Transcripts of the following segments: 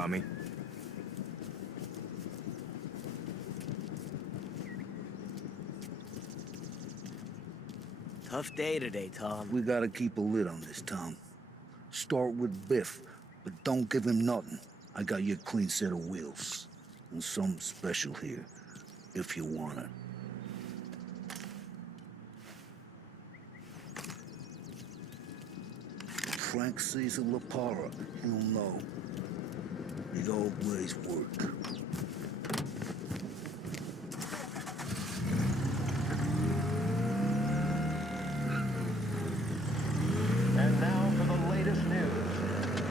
Tommy. Tough day today, Tom. We gotta keep a lid on this, Tom. Start with Biff, but don't give him nothing. I got you a clean set of wheels. And something special here, if you want it. Frank Caesar LaPara, he'll know. It always worked. And now for the latest news.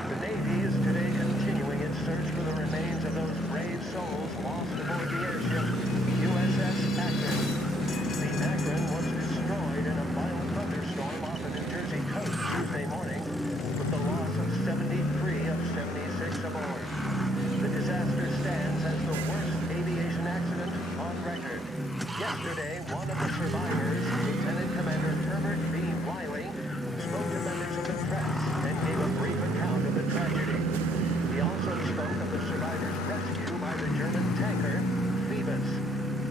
The Navy is today continuing its search for the remains of those brave souls lost aboard the airship USS Akron. The Akron was destroyed in a violent thunderstorm off the New Jersey coast Tuesday morning, with the loss of 73 of 76 aboard. The disaster stands as the worst aviation accident on record. Yesterday, one of the survivors, Lieutenant Commander Herbert B. Wiley, spoke to members of the press and gave a brief account of the tragedy. He also spoke of the survivors' rescue by the German tanker, Phoebus.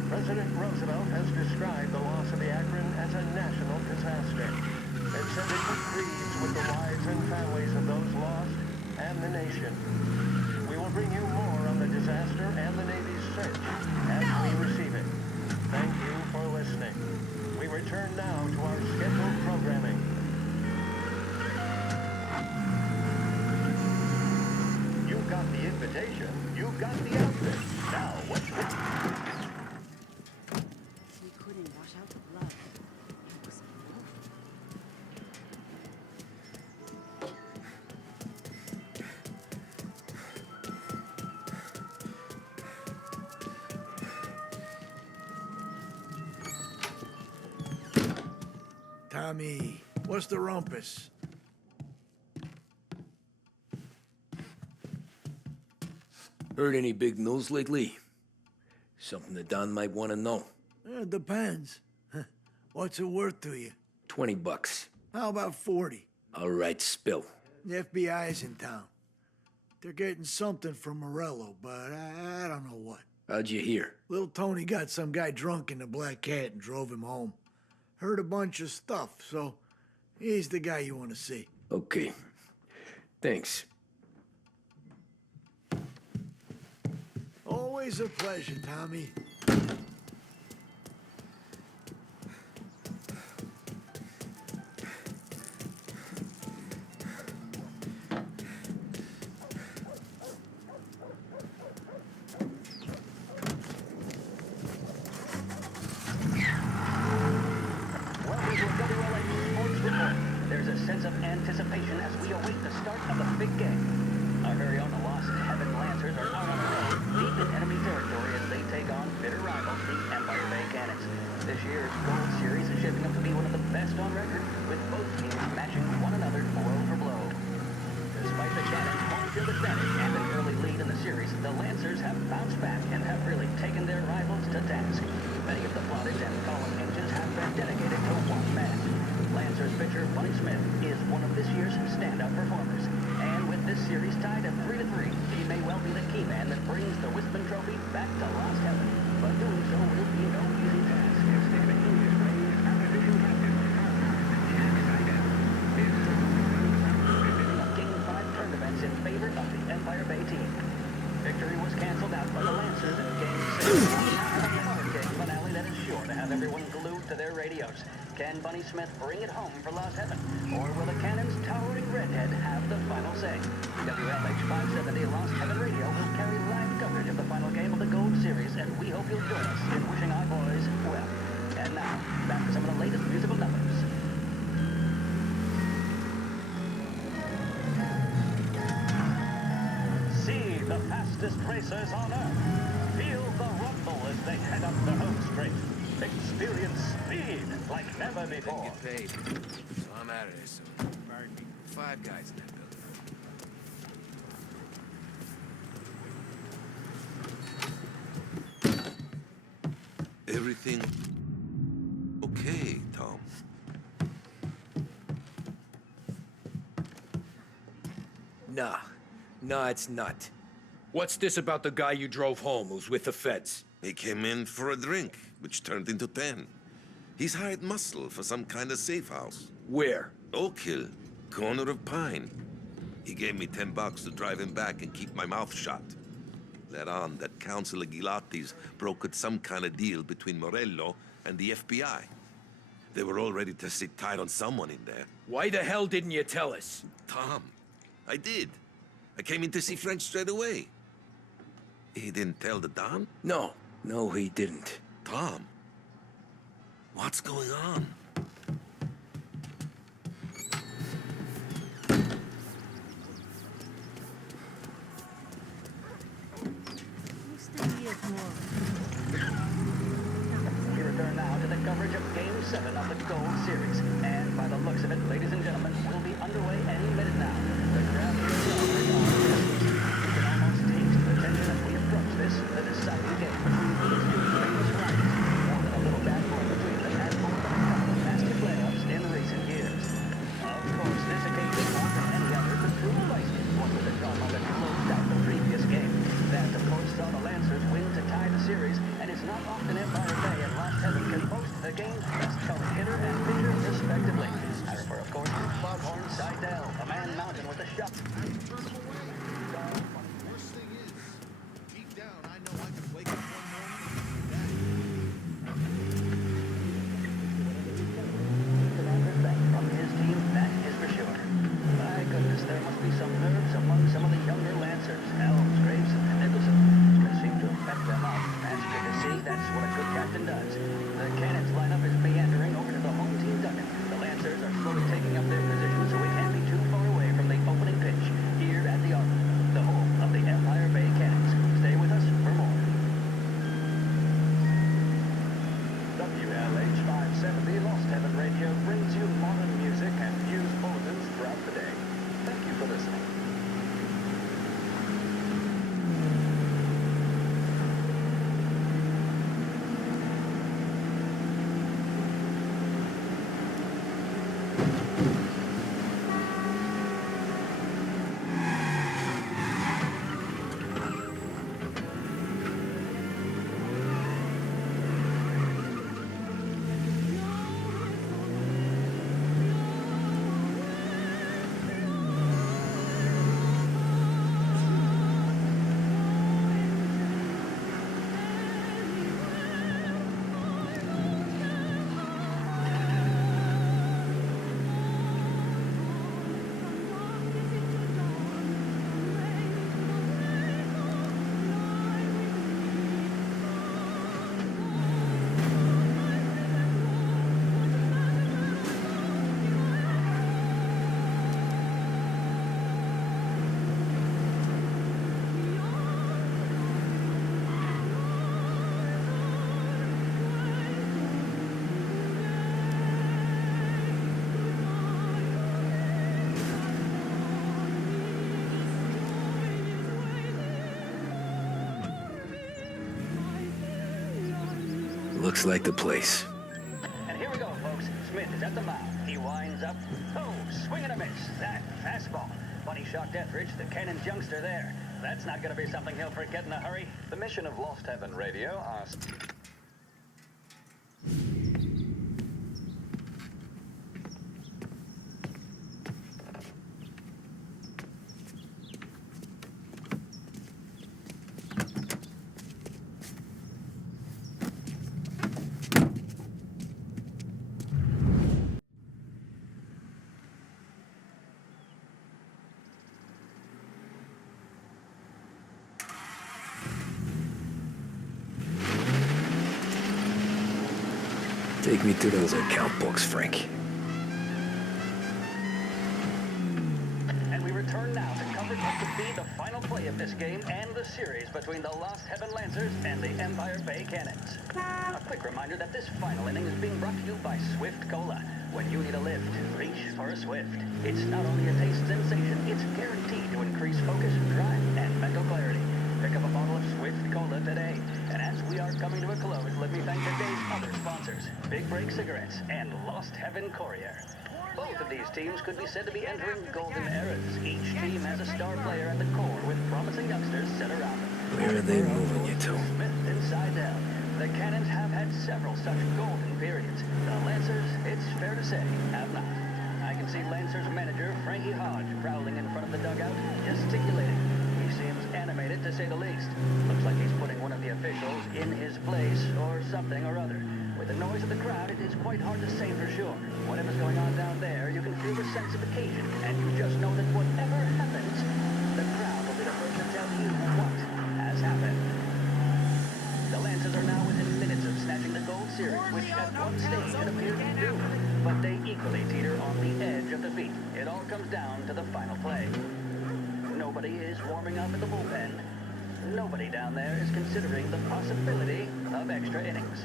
President Roosevelt has described the loss of the Akron as a national disaster and said that he grieves with the lives and families of those lost and the nation. We will bring you more on the disaster and the Navy's search as we receive it. Thank you for listening. We return now to our scheduled programming. You've got the invitation, you've got the outfit. Now, what's next? We couldn't wash out the blood. It was awful. Tommy, what's the rumpus? Heard any big news lately? Something that Don might want to know. It depends. What's it worth to you? $20. How about 40? All right, spill. The FBI's in town. They're getting something from Morello, but I don't know what. How'd you hear? Little Tony got some guy drunk in the Black Cat and drove him home. Heard a bunch of stuff, so he's the guy you want to see. Okay. Thanks. Always a pleasure, Tommy. Welcome to WLA Sports Report. There's a sense of anticipation as we await the start of the big game. Our very own Lost Heaven Lancers are out on the road, deep in enemy territory as they take on bitter rivals, the Empire Bay Cannons. This year's Gold Series is shaping up to be one of the best on record, with both teams matching one another blow for blow. Despite the Cannons' home-field advantage and an early lead in the series, the Lancers have bounced back and have really taken their rivals to task. Many of the plaudits and column hinges have been dedicated to one man. Lancers pitcher Bunny Smith is one of this year's standout performers. And with this series tied at 3-3, he may well be the key man that brings the Wispin Trophy back to Lost Heaven. But doing so will be no easy task. Game 5 turned events in favor of the Empire Bay team. Victory was canceled out by the Lancers in Game 6. A hard game finale that is sure to have everyone glued to their radios. Can Bunny Smith bring it home for Lost Heaven? Or will the Cannon's towering redhead have the final say? WLH 570 Lost Heaven Radio will carry live coverage of the final game of the Gold Series, and we hope you'll join us in wishing our boys well. And now, back to some of the latest musical numbers. See the fastest racers on Earth. Feel the rumble as they head up the home straight. Experience speed like never before. Get paid, so I'm out of there soon. 5 guys in that building. Everything okay, Tom? Nah, it's not. What's this about the guy you drove home who's with the feds? He came in for a drink, which turned into 10. He's hired muscle for some kind of safe house. Where? Oak Hill, corner of Pine. He gave me $10 to drive him back and keep my mouth shut. Let on that Councilor Gilatti's brokered some kind of deal between Morello and the FBI. They were all ready to sit tight on someone in there. Why the hell didn't you tell us? Tom, I did. I came in to see French straight away. He didn't tell the Don? No, he didn't. Tom, what's going on? We return now to the coverage of Game 7 of the Gold Series. And by the looks of it, ladies and gentlemen, we'll be underway any minute now. The crowd here is already on the distance. You can almost taste the tension as we approach this, the deciding game between these two famous rivals. More than a little bad blood between them and more than a couple of nasty playoffs in recent years. Of course, this occasion, more than any other, could prove feisty. What with the drama that closed out the previous game. That, of course, saw the Lancers win to tie the series, and it's not often Empire Bay and Lost Heaven can boast the game's best-colored hitter and pitcher, respectively. I refer, of course, to Foghorn Seidel, a man mounted with a shot. Worst thing is, deep down, I know I could wake up one morning and be Commander's back from his team, that is for sure. My goodness, there must be some nerves among some of the younger Lancers. Elms, Graves, and Nicholson. Can seem to have pepped them up. As you can see, that's what a good captain does. The Cannons lineup is meandering over to the home team dugout. The Lancers are slowly taking up their position, so we can't be too far away from the opening pitch here at the Arbor, the home of the Empire Bay Cannons. Stay with us for more. WLH 570 Lost Heaven Radio brings you modern music and news bulletins throughout the day. Thank you for listening. Looks like the place. And here we go, folks. Smith is at the mound. He winds up. Oh, swing and a miss. That fastball. Funny shot, Deathridge, the Cannons youngster there. That's not going to be something he'll forget in a hurry. The mission of Lost Heaven Radio asks... Take me to those account books, Frank. And we return now to cover what could be the final play of this game and the series between the Lost Heaven Lancers and the Empire Bay Cannons. A quick reminder that this final inning is being brought to you by Swift Cola. When you need a lift, reach for a Swift. It's not only a taste sensation, it's guaranteed to increase focus, drive, and mental clarity. Pick up a bottle of Swift Cola today. And as we are coming to a close, let me thank today's other sponsors, Big Break Cigarettes and Lost Heaven Courier. Both of these teams could be said to be entering golden eras. Each team has a star player at the core with promising youngsters set around them. Where are they moving you to? Smith inside down. The Cannons have had several such golden periods. The Lancers, it's fair to say, have not. I can see Lancers manager Frankie Hodge prowling in front of the dugout, gesticulating. He seems animated, to say the least. Looks like he's putting one of the officials in his place, or something or other. With the noise of the crowd, it is quite hard to say for sure. Whatever's going on down there, you can feel the sense of occasion, and you just know that whatever happens, the crowd will be the first to tell you what has happened. The Lancers are now within minutes of snatching the gold series, which at one stage had appeared doomed, but they equally teeter on the edge of defeat. It all comes down to the final play. Nobody is warming up in the bullpen. Nobody down there is considering the possibility of extra innings.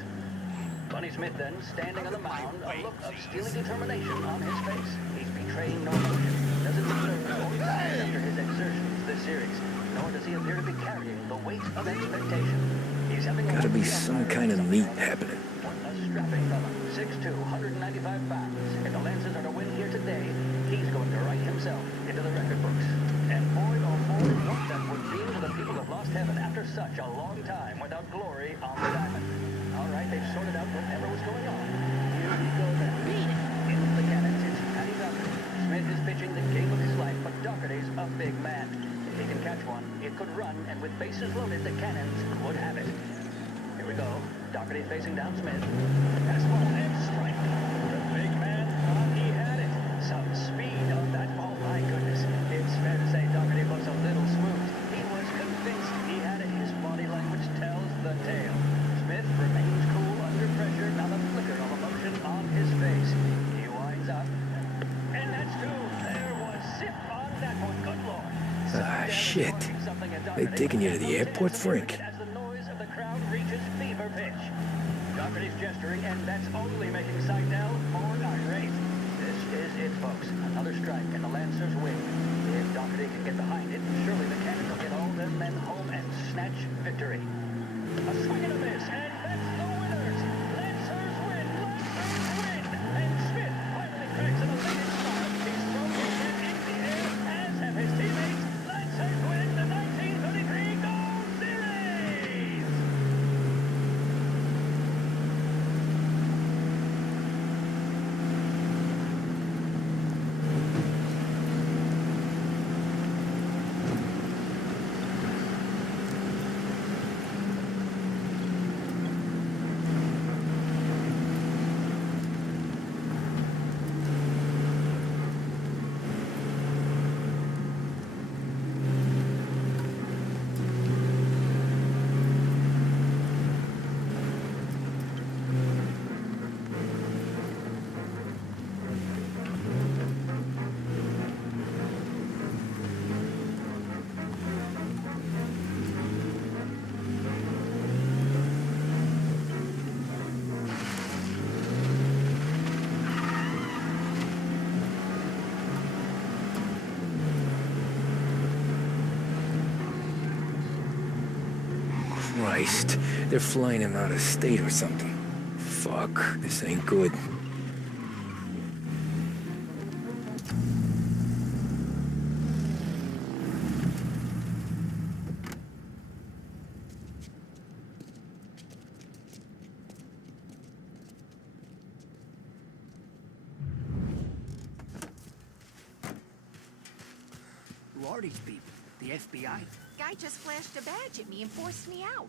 Bunny Smith then, standing on the mound, a look of steely determination on his face. He's betraying no emotion, doesn't look nervous or tired after his exertions this series, nor does he appear to be carrying the weight of expectation. He's having Gotta be some kind of meat happening. What a strapping fella, 6'2", 195 pounds. If the Lancers are to win here today, he's going to write himself into the record books. And boy, oh boy, what that would mean to the people of Lost Heaven after such a long time without glory on the diamond. All right, they've sorted out whatever was going on. Here we go then. Into the Cannons, it's Patty Doherty. Smith is pitching the game of his life, but Doherty's a big man. If he can catch one, it could run, and with bases loaded, the Cannons would have it. Here we go. Doherty facing down Smith. Fastball and strike. The big man thought he had it. Some speed on that ball, my goodness. It's fair to say Doherty looks a little smooth. He was convinced he had it. His body language tells the tale. Smith remains cool under pressure, not a flicker of emotion on his face. He winds up. And that's two. There was zip on that one. Good Lord. Ah, shit. They taking you to the airport, Frank? As the noise of the crowd reaches fever pitch. Doherty's gesturing, and that's only making Seidel more irate. This is it, folks. Another strike, and the Lancers win. If Doherty can get behind it, surely the Cannons will get all their men home and snatch victory. A swing and a miss, and that's the winners. Lancers win. Lancers win. And Smith finally cracks an elated smile. He's thrown his head in the air, as have his teammates. Lancers win the 1933 Gold Series. Christ, they're flying him out of state or something. Fuck, this ain't good. Who are these people? The FBI? Guy just flashed a badge at me and forced me out.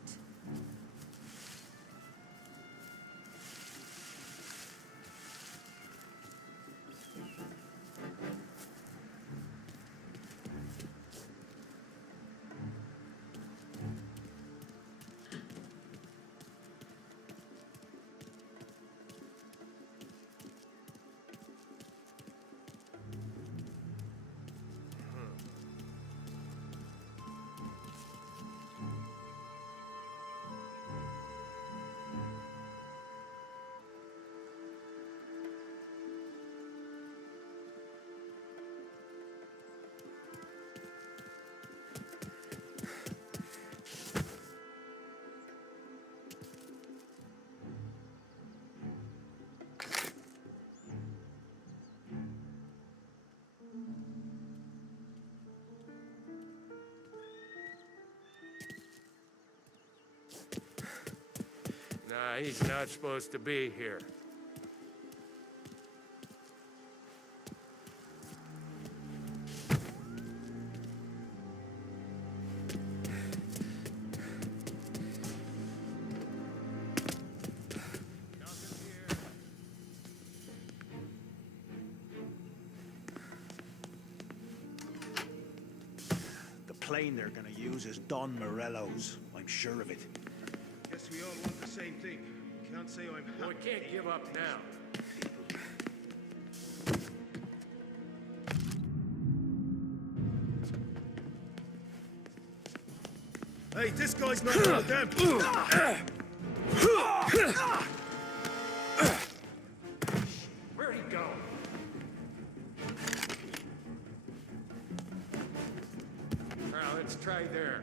He's not supposed to be here. The plane they're gonna use is Don Morello's. I'm sure of it. Guess we all want the same thing. Can't say I'm Well, we can't give up now. Hey, this guy's not one of them. Where'd he go? Now, let's try there.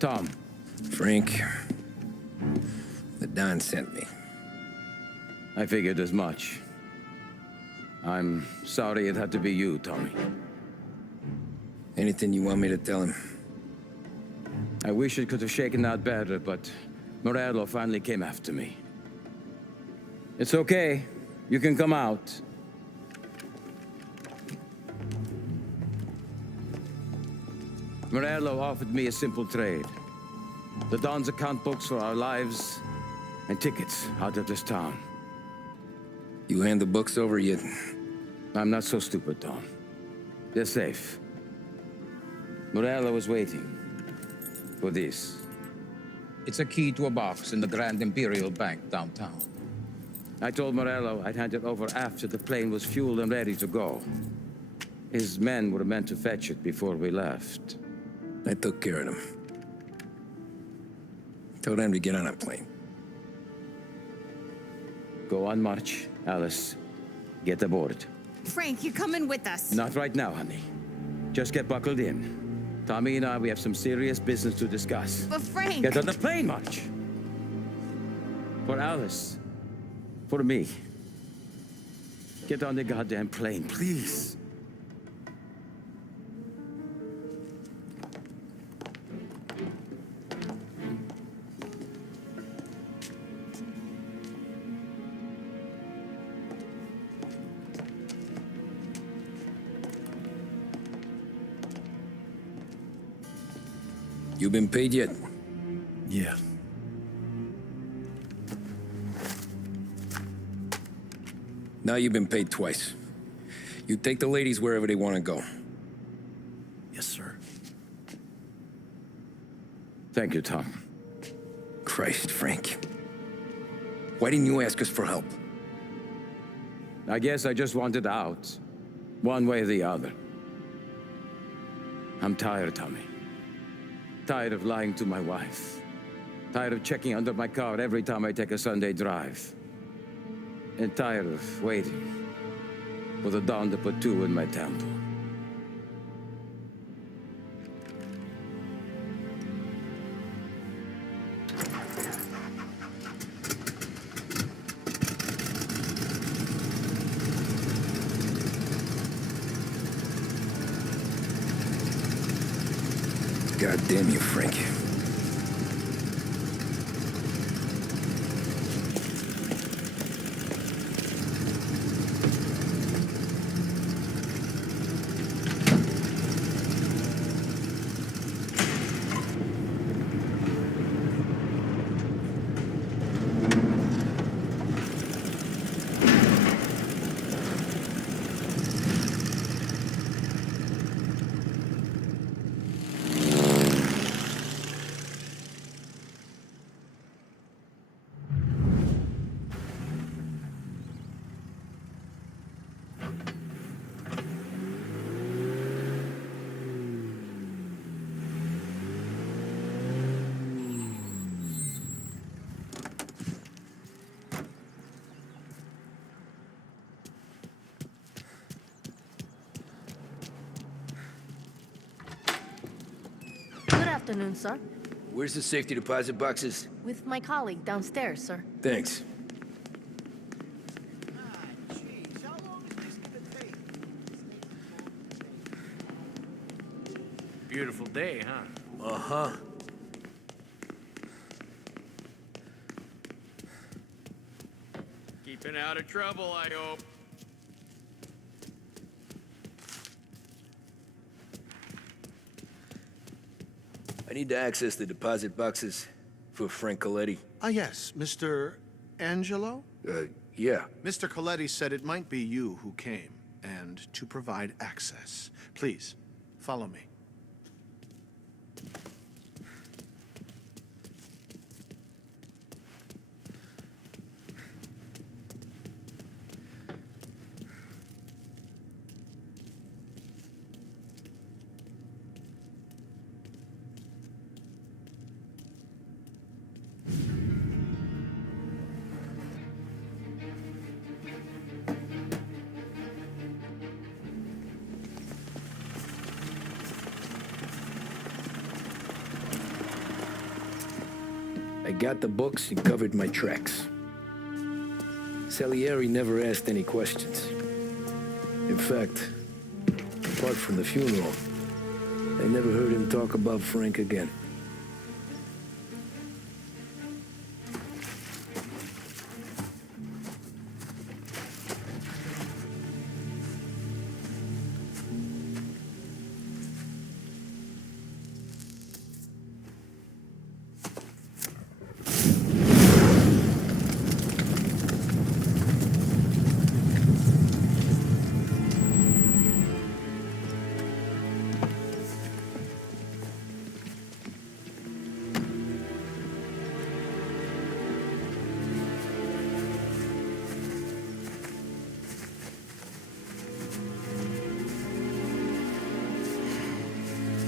Tom. Frank, the Don sent me. I figured as much. I'm sorry it had to be you, Tommy. Anything you want me to tell him? I wish it could have shaken out better, but Morello finally came after me. It's okay. You can come out. Morello offered me a simple trade. The Don's account books for our lives and tickets out of this town. You hand the books over yet? I'm not so stupid, Tom. They're safe. Morello is waiting for this. It's a key to a box in the Grand Imperial Bank downtown. I told Morello I'd hand it over after the plane was fueled and ready to go. His men were meant to fetch it before we left. I took care of them. Told them to get on a plane. Go on, March. Alice, get aboard. Frank, you're coming with us. Not right now, honey. Just get buckled in. Tommy and I, we have some serious business to discuss. But Frank... Get on the plane, March. For Alice. For me. Get on the goddamn plane, please. You been paid yet? Yeah. Now you've been paid twice. You take the ladies wherever they want to go. Yes, sir. Thank you, Tom. Christ, Frank. Why didn't you ask us for help? I guess I just wanted out. One way or the other. I'm tired, Tommy. Tired of lying to my wife. Tired of checking under my car every time I take a Sunday drive. And tired of waiting for the dawn to put two in my temple. God damn you, Frank. Good afternoon, sir. Where's the safety deposit boxes? With my colleague downstairs, sir. Thanks. Jeez, how long is this gonna take? Beautiful day, huh? Uh-huh. Keeping out of trouble, I hope. I need to access the deposit boxes for Frank Coletti. Ah, yes, Mr. Angelo? Yeah. Mr. Coletti said it might be you who came, and to provide access. Please, follow me. got the books and covered my tracks. Salieri never asked any questions. In fact, apart from the funeral, I never heard him talk about Frank again.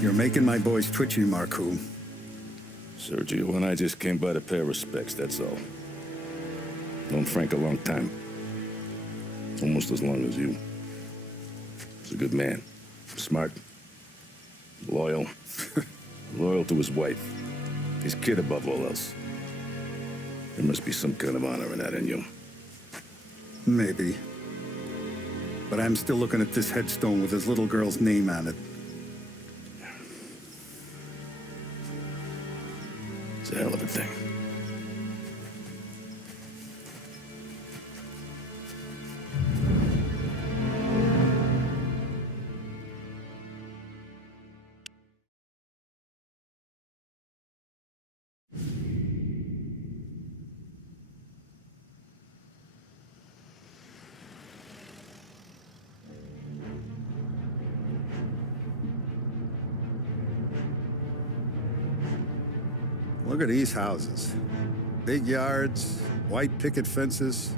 You're making my boys twitchy, Marcoux. Sergio and I just came by to pay our respects, that's all. Known Frank a long time. Almost as long as you. He's a good man. Smart. Loyal. Loyal to his wife. His kid above all else. There must be some kind of honor in that in you. Maybe. But I'm still looking at this headstone with his little girl's name on it. It's a hell of a thing. Look at these houses. Big yards, white picket fences.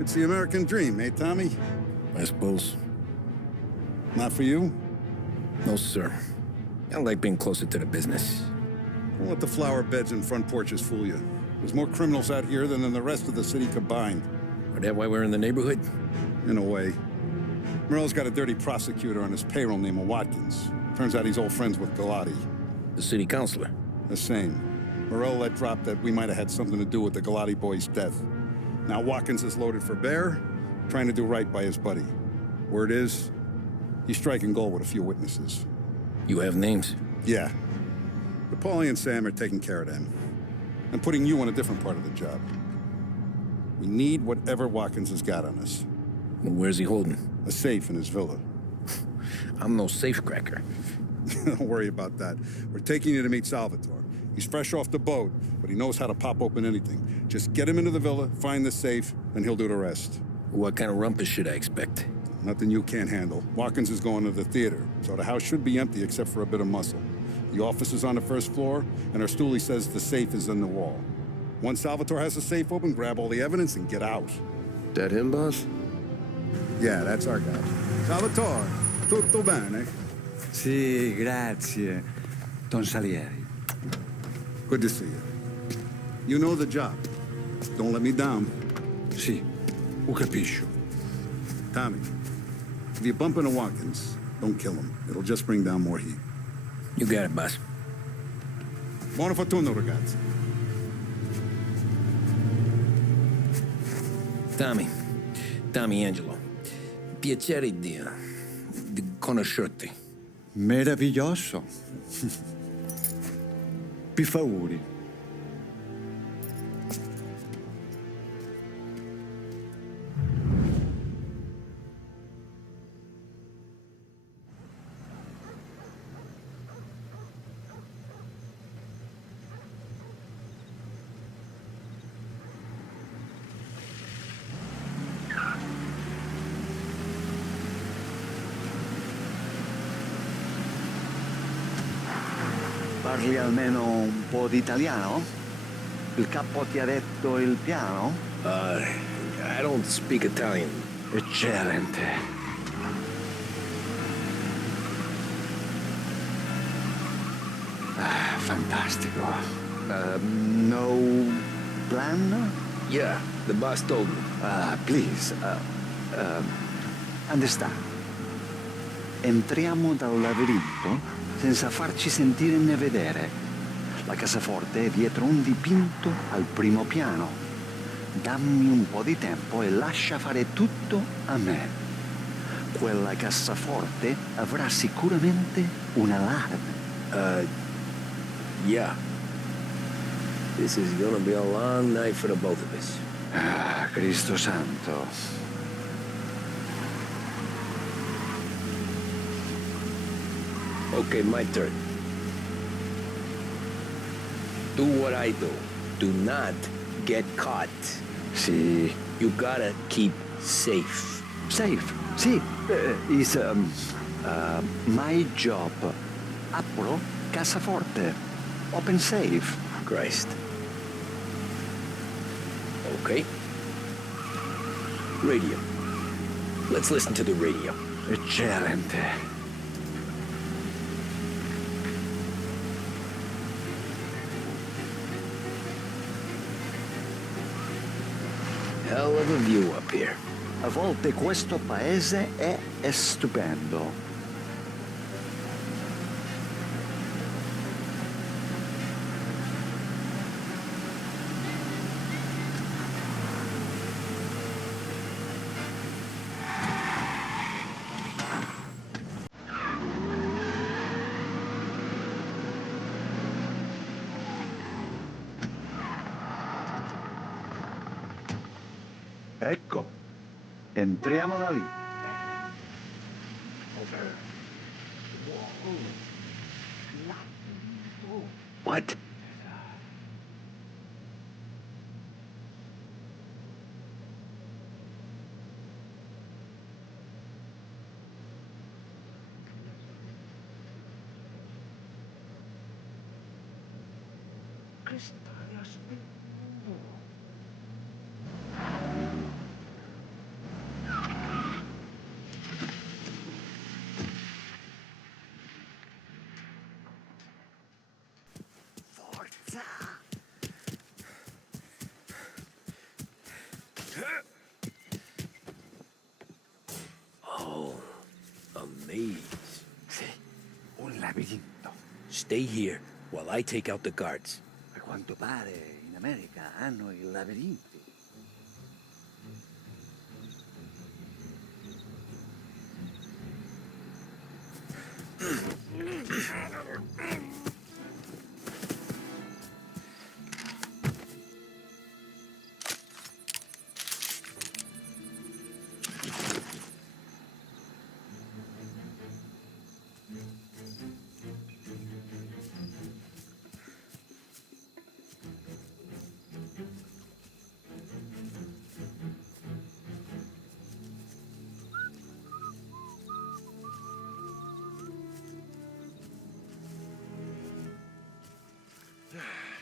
It's the American dream, eh, Tommy? I suppose. Not for you? No, sir. I like being closer to the business. Don't let the flower beds and front porches fool you. There's more criminals out here than in the rest of the city combined. Is that why we're in the neighborhood? In a way. Merle's got a dirty prosecutor on his payroll named Watkins. Turns out he's old friends with Galati. The city councilor? The same. Morell let drop that we might have had something to do with the Galati boy's death. Now Watkins is loaded for bear, trying to do right by his buddy. Word is, he's striking gold with a few witnesses. You have names? Yeah. But Paulie and Sam are taking care of them. I'm putting you on a different part of the job. We need whatever Watkins has got on us. Well, where's he holding? A safe in his villa. I'm no safecracker. Don't worry about that. We're taking you to meet Salvatore. He's fresh off the boat, but he knows how to pop open anything. Just get him into the villa, find the safe, and he'll do the rest. What kind of rumpus should I expect? Nothing you can't handle. Watkins is going to the theater, so the house should be empty except for a bit of muscle. The office is on the first floor, and our stoolie says the safe is in the wall. Once Salvatore has the safe open, grab all the evidence and get out. That him, boss? Yeah, that's our guy. Salvatore, tutto bene? Sì, grazie, Don Salieri. Good to see you. You know the job. Don't let me down. Sì, ho capisco. Tommy, if you bump into Watkins, don't kill him. It'll just bring down more heat. You got it, boss. Buona fortuna, ragazzi. Tommy Angelo. Piacere di conoscerti. Meraviglioso. Per favore. Parli almeno un po' di italiano? Il capo ti ha detto il piano? I don't speak Italian. Eccellente. Fantastico. No plan? Yeah, the boss told me. Please, understand. Entriamo dal labirinto senza farci sentire né vedere. La cassaforte è dietro un dipinto al primo piano. Dammi un po' di tempo e lascia fare tutto a me. Quella cassaforte avrà sicuramente un allarme. Yeah. This is gonna be a long night for the both of us. Ah, Cristo santo. Okay, my turn. Do what I do. Do not get caught. Sì. You gotta keep safe. Safe? Sì. Is my job. Apro cassaforte. Open safe. Christ. Okay. Radio. Let's listen to the radio. Eccellente. Hell of a view up here. A volte questo paese è stupendo. Ecco, entriamo da lì. What? Oh, a maze. Sì, un labirinto. Stay here while I take out the guards. A quanto pare in America hanno i labirinti.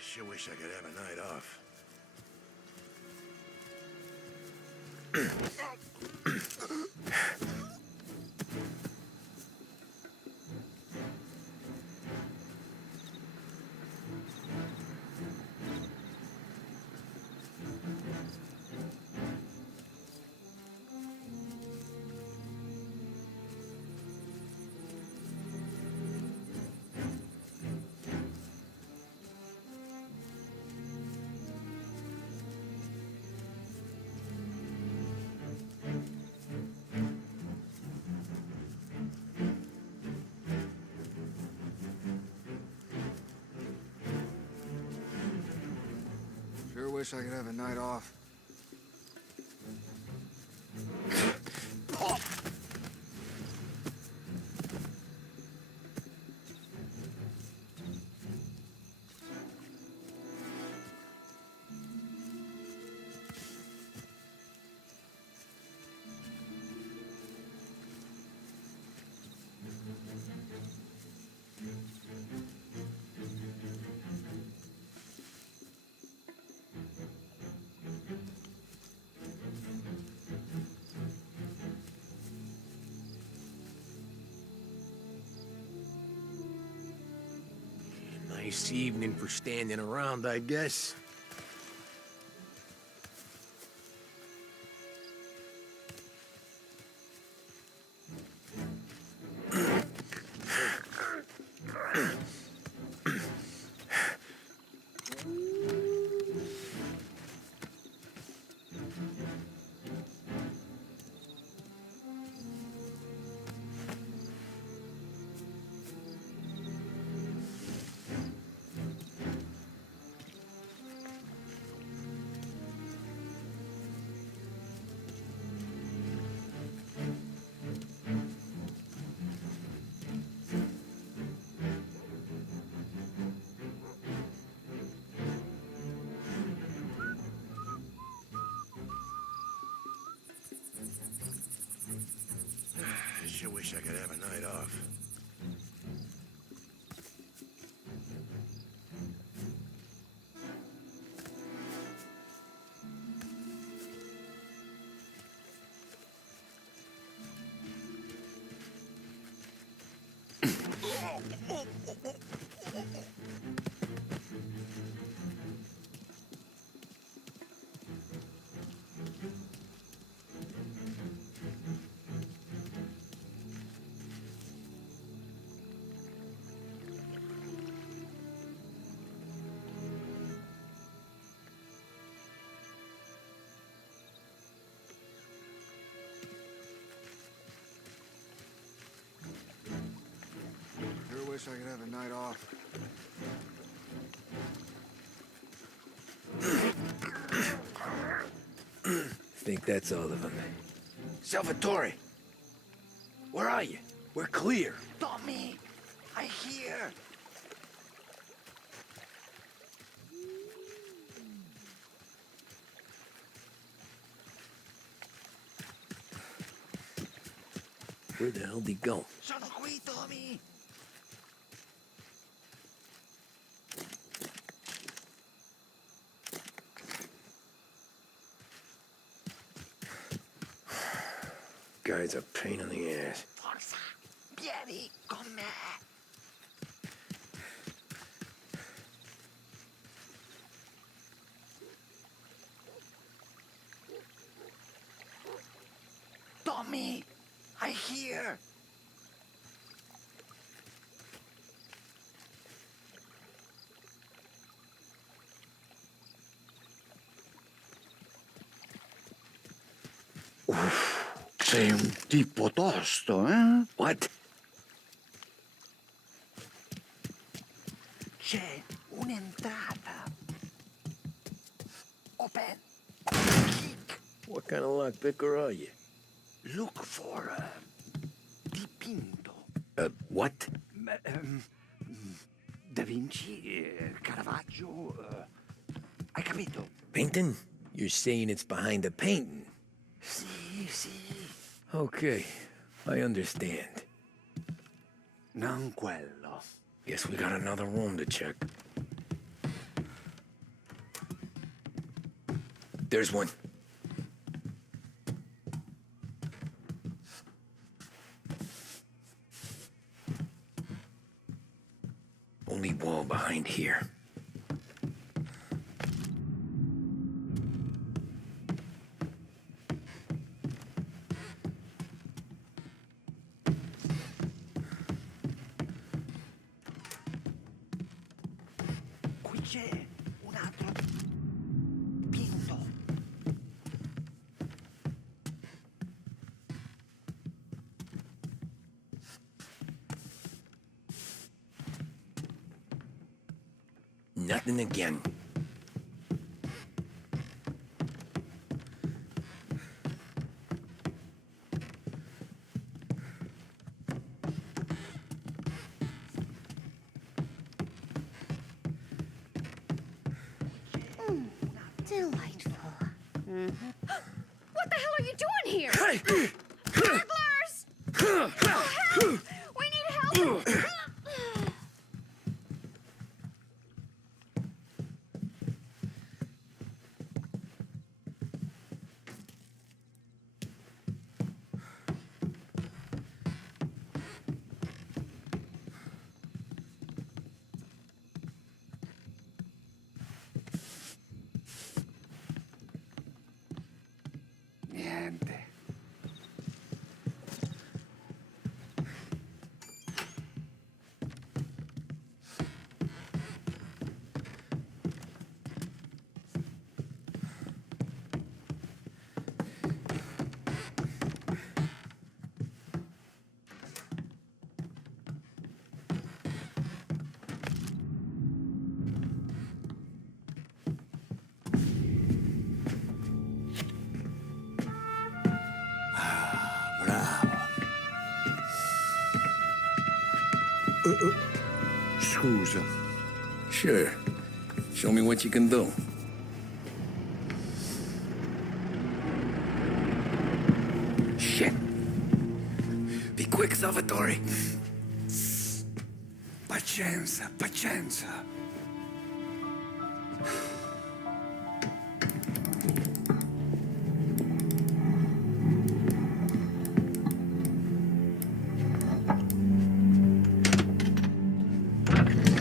Sure wish I could have a night off. Sure wish I could have a night off. Nice evening for standing around, I guess. Sure wish I could have a night off. Sure wish I could have a night off. Think that's all of them. Salvatore! Where are you? We're clear. Tommy, I hear. Where the hell did he go? Sono qui, Tommy. Guy's a pain in the ass. Forza, vieni con me. Tommy, I hear. Sei un tipo tosto, eh? What? C'è un'entrata. Open. What kind of lockpicker are you? Look for dipinto. What? Da Vinci, Caravaggio. Hai capito? Painting? You're saying it's behind the painting? Sì, sì. Okay, I understand. Non quello. Guess we got another room to check. There's one. Only wall behind here. Qui c'è un altro dipinto. Nothing again. Delightful. What the hell are you doing here? Hey! Burglars! Oh, help! We need help! Niente. Scusa. Sure. Show me what you can do. Shit. Be Salvatore. Pazienza, pazienza.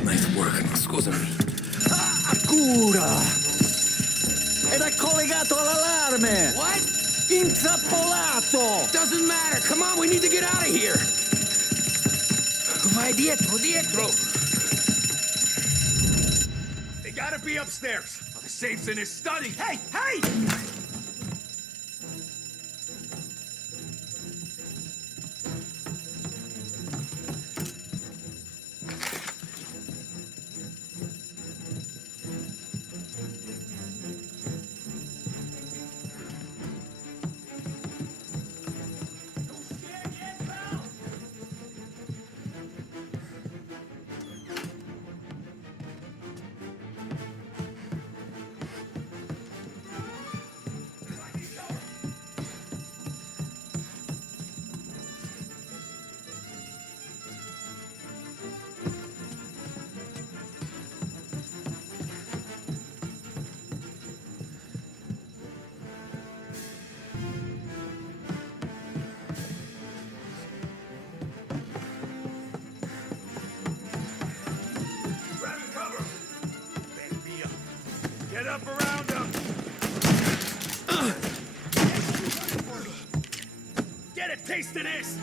Nice work, scusami. Cura! Era collegato all'allarme! What? Intrappolato! Doesn't matter. Come on, we need to get out of here. Vai dietro, dietro. They gotta be upstairs. The safe's in his study. Hey, hey! Get up around him! Get a taste of this!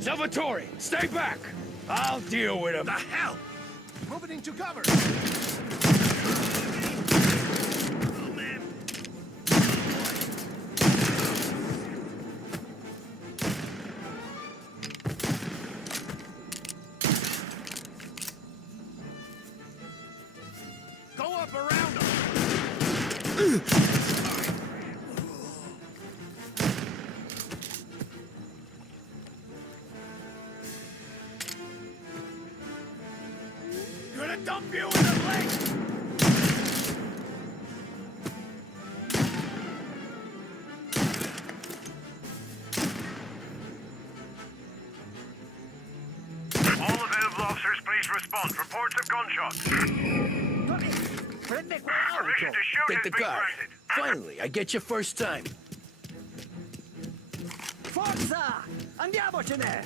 Salvatore, stay back. I'll deal with him. The hell? Move it into cover! Oh, man. Go up around him! Gonna dump you in the lake! All available officers, please respond. Reports of gunshots. Permission to shoot Take has the been car. granted. Finally, I get your first time. Forza! Andiamocene!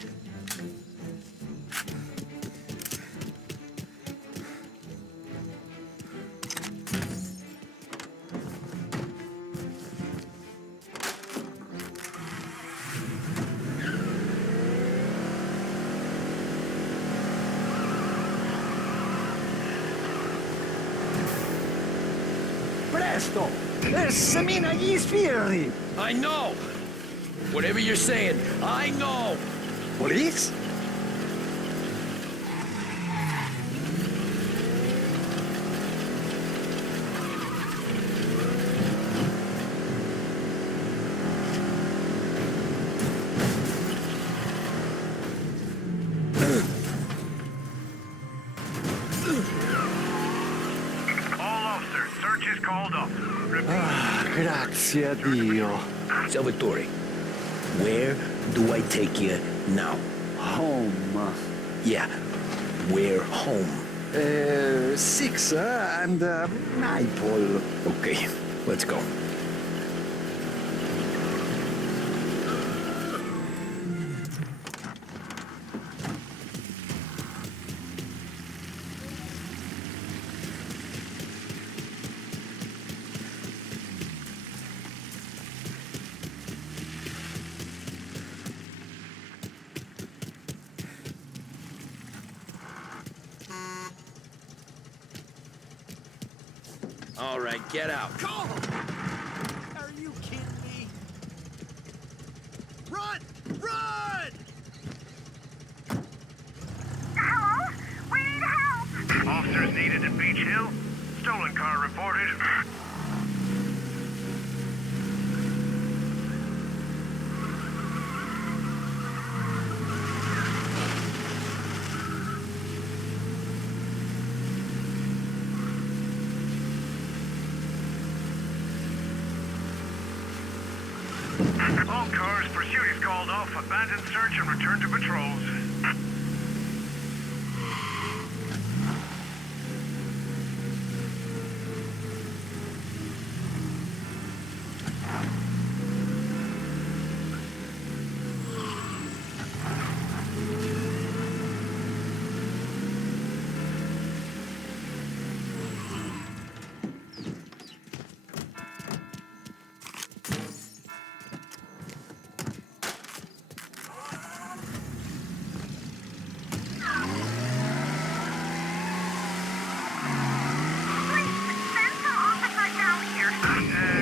Presto! Semina gli sbirri! I know. Whatever you're saying, I know. Police? All officers, search is called up. Grazie a Dio. Salvatore, where do I take you now? Home. Yeah, where home? 6 and Maple. Okay, let's go. All right, get out. Go! Are you kidding me? Run! Run! Hello? We need help! Officers needed at Beach Hill. Stolen car reported. All cars, pursuit is called off. Abandon search and return to patrols.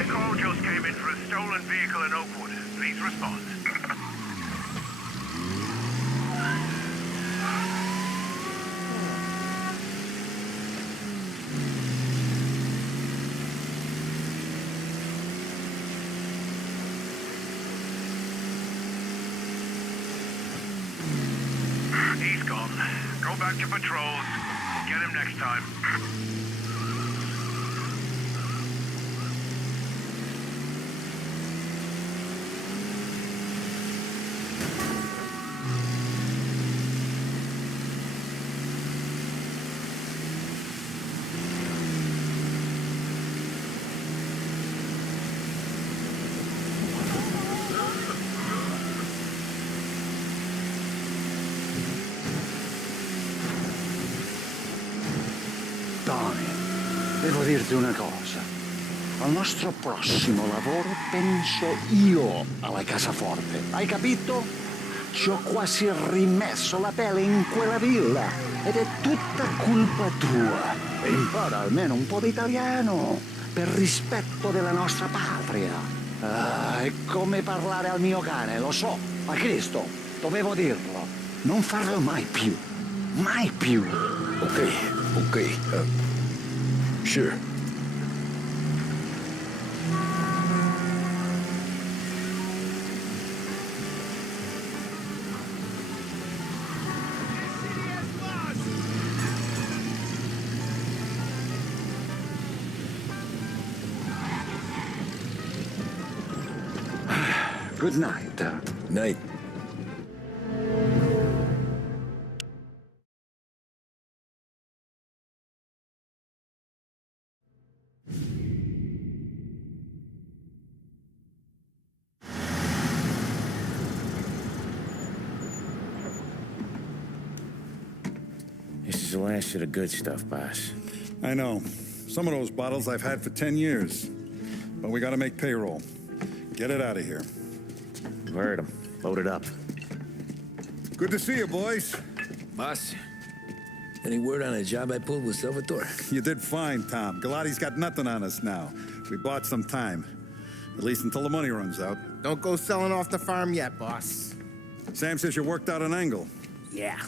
Call just came in for a stolen vehicle in Oakwood. Please respond. He's gone. Go back to patrols. Get him next time. Tony, devo dirti una cosa. Al nostro prossimo lavoro penso io alla cassaforte. Hai capito? Ci ho quasi rimesso la pelle in quella villa ed è tutta colpa tua. E impara almeno un po' di italiano per rispetto della nostra patria. Ah, è come parlare al mio cane, lo so, ma Cristo, dovevo dirlo. Non farlo mai più. Mai più. Okay. Sure. Good night. Night. This is the last of the good stuff, boss. I know. Some of those bottles I've had for 10 years. But we gotta make payroll. Get it out of here. Heard him. Load it up. Good to see you, boys. Boss, any word on a job I pulled with Salvatore? You did fine, Tom. Galati's got nothing on us now. We bought some time. At least until the money runs out. Don't go selling off the farm yet, boss. Sam says you worked out an angle. Yeah,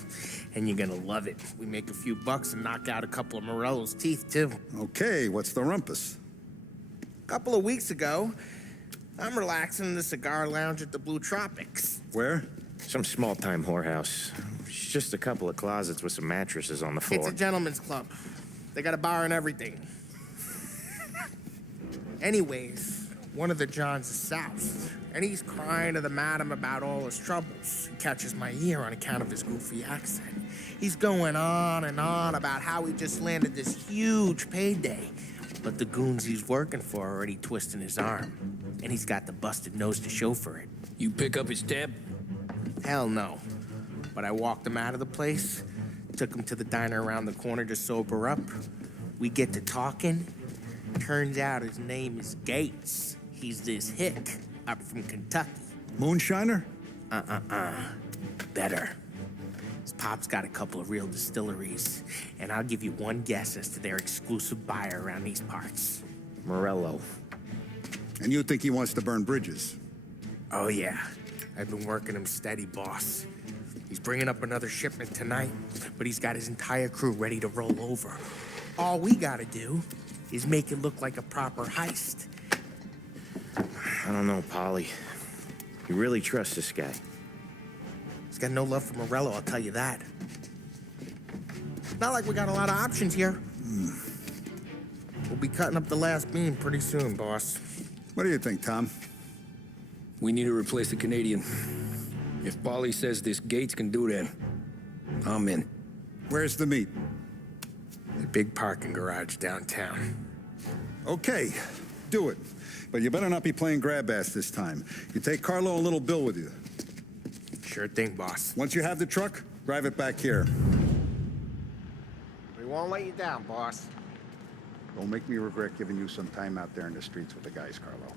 and you're gonna love it. We make a few bucks and knock out a couple of Morello's teeth, too. Okay, what's the rumpus? A couple of weeks ago, I'm relaxing in the cigar lounge at the Blue Tropics. Where? Some small-time whorehouse. It's just a couple of closets with some mattresses on the floor. It's a gentleman's club. They got a bar and everything. Anyways, one of the Johns is soused, and he's crying to the madam about all his troubles. He catches my ear on account of his goofy accent. He's going on and on about how he just landed this huge payday, but the goons he's working for are already twisting his arm, and he's got the busted nose to show for it. You pick up his tab? Hell no. But I walked him out of the place, took him to the diner around the corner to sober up. We get to talking. Turns out his name is Gates. He's this hick up from Kentucky. Moonshiner? Better. His pop's got a couple of real distilleries, and I'll give you one guess as to their exclusive buyer around these parts. Morello. And you think he wants to burn bridges? Oh, yeah. I've been working him steady, boss. He's bringing up another shipment tonight, but he's got his entire crew ready to roll over. All we gotta do is make it look like a proper heist. I don't know, Polly. You really trust this guy? He's got no love for Morello, I'll tell you that. Not like we got a lot of options here. We'll be cutting up the last beam pretty soon, boss. What do you think, Tom? We need to replace the Canadian. If Polly says this Gates can do that, I'm in. Where's the meet? The big parking garage downtown. Okay, do it. But you better not be playing grab ass this time. You take Carlo and little Bill with you. Sure thing, boss. Once you have the truck, drive it back here. We won't let you down, boss. Don't make me regret giving you some time out there in the streets with the guys, Carlo.